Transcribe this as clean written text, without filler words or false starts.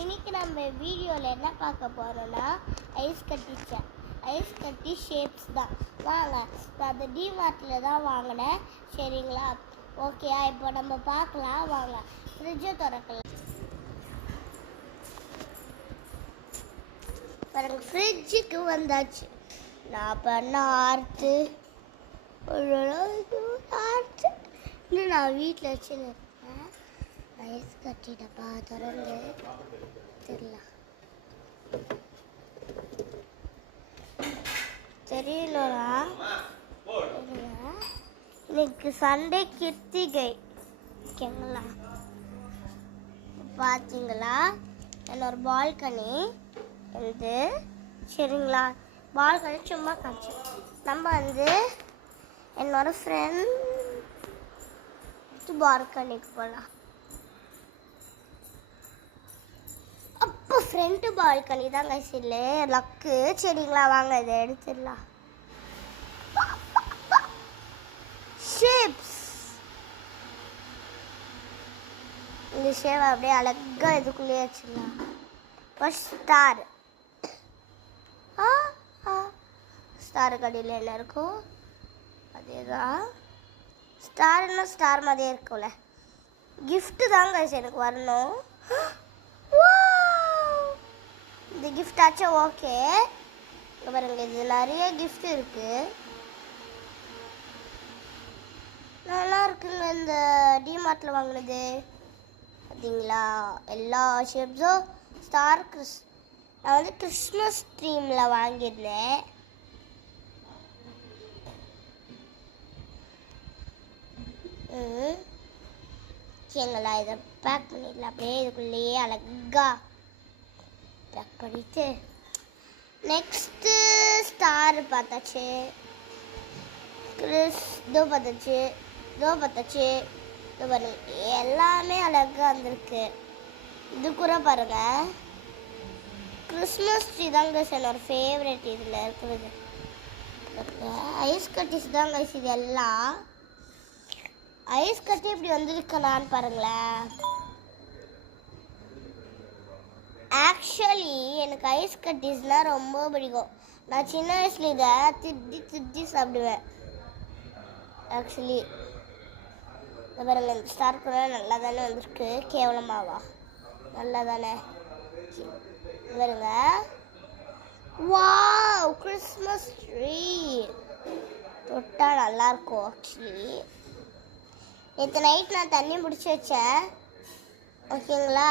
இன்னைக்கு நம்ம வீடியோவில் என்ன பார்க்க போகிறோன்னா ஐஸ் கட்டி ஷேப்ஸ் தான். வாங்க, நான் அந்த டிமார்ட்டில் தான் வாங்கினேன். சரிங்களா? ஓகே, இப்போ நம்ம பார்க்கலாம். வாங்க, ஃப்ரிட்ஜை திறக்கலாம். பாருங்க, ஃப்ரிட்ஜுக்கு வந்தாச்சு. நான் பண்ண ஆர்த்து இன்னும் நான் வீட்டில் வச்சுன்னு இருக்கேன். ஐஸ் கட்டி டப்பா திறந்து தெரியலடா. இன்னைக்கு சண்டே கிருத்திகை, ஓகேங்களா? பார்த்தீங்களா, என்னோட பால்கனி இது. சரிங்களா? பால்கனி சும்மா காமிச்சு நம்ம என்னோட ஃப்ரெண்ட் பால்கனிக்கு போகலாம். அப்போ ஃப்ரெண்டு பால்கனி தான் கைஸ், இல்லை லக்கு. சரிங்களா? வாங்க, இதை எடுத்துடலாம். ஷேப்ஸ், இந்த ஷேப் அப்படியே அழகா இதுக்குள்ளேயே வச்சிடலாம். ஃபர்ஸ்ட் ஸ்டார் கடையில் என்ன இருக்கும் அதேதான். ஸ்டார்னா ஸ்டார் மாதிரியே இருக்கும்ல. கிஃப்ட்டு தான் கைஸ் எனக்கு வரணும். இந்த கிஃப்ட் ஆச்சும் ஓகே. பாருங்க, இது நிறைய கிஃப்ட் இருக்கு, நல்லா இருக்குங்க. இந்த டிமார்ட்டில் வாங்கினது பார்த்தீங்களா, எல்லா ஷேப்ஸும் ஸ்டார். நான் கிறிஸ்மஸ் ட்ரீமில் வாங்கியிருந்தேன். சரிங்களா? இதை பேக் பண்ணிடலாம். அப்படியே இதுக்குள்ளேயே அழகா பேக் பண்ணிட்டு நெக்ஸ்ட்டு ஸ்டார் பார்த்தாச்சு, இதோ பார்த்தாச்சு, இது பாருங்க, எல்லாமே அழகாக வந்திருக்கு. இது கூட பாருங்க, கிறிஸ்மஸ் ட்ரீ தாங்க என்னோட ஃபேவரட். இதில் இருக்கிறது ஐஸ் கட்டிஸ் தாங்க. இது எல்லாம் ஐஸ் கட்டி இப்படி வந்திருக்கலான்னு பாருங்களேன். ஆக்சுவலி எனக்கு ஐஸ் கட்டிஸ்லாம் ரொம்ப பிடிக்கும். நான் சின்ன வயசுல இதை திட்டி சாப்பிடுவேன். ஆக்சுவலி பாருங்க, இந்த ஸ்டார் கூட நல்லா தானே வந்திருக்கு. கேவலமாவா? நல்லா தானே பாருங்க. வாவ், கிறிஸ்மஸ் ட்ரீ தொட்டா நல்லா இருக்கும். ஆக்சுவலி நேற்று நைட் நான் தண்ணி பிடிச்சி வச்சேன், ஓகேங்களா?